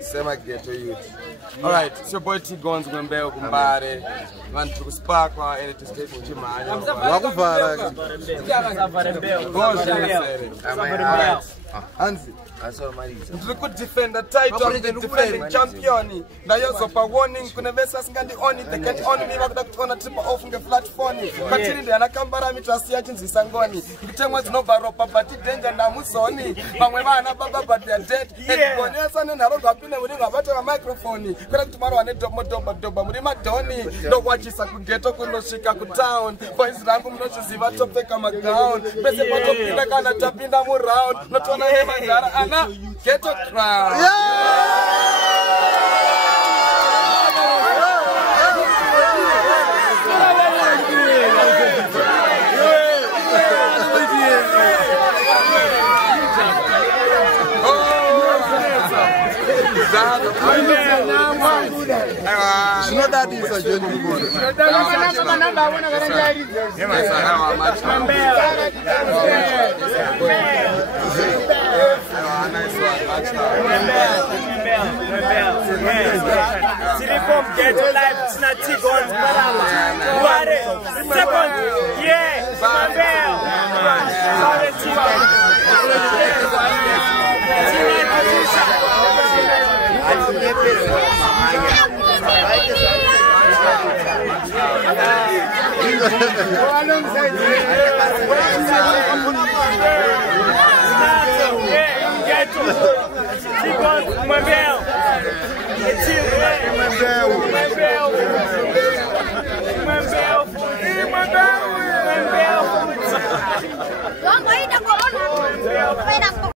Sema ghetto youth. Alright, it's your boy T Guns Gwembeo Kumbare. Want to spark our energy state with him. We could defend the title of the defending champion. Nayozopa warning, kunebesa singandi on it, they get on me, wakuna triple off the flat phone. Katiri ndi anakambara mitrasi yachinzi sangoni. Kitemwa zinoba ropa, but it danger na musoni. Pamwema anababa, but they are dead. And Bonesa and Harold Apine with a microphone. Correct tomorrow and doba, Murima Doni. No watches I could get up no Chicago town. For his random notions, if I top take a gown. Best of the Kana Tapinda round, not on a get a crowd. Not that is a genuine. Silicon ghetto life, it's not T-Guns, what is second? Yeah, T-Guns,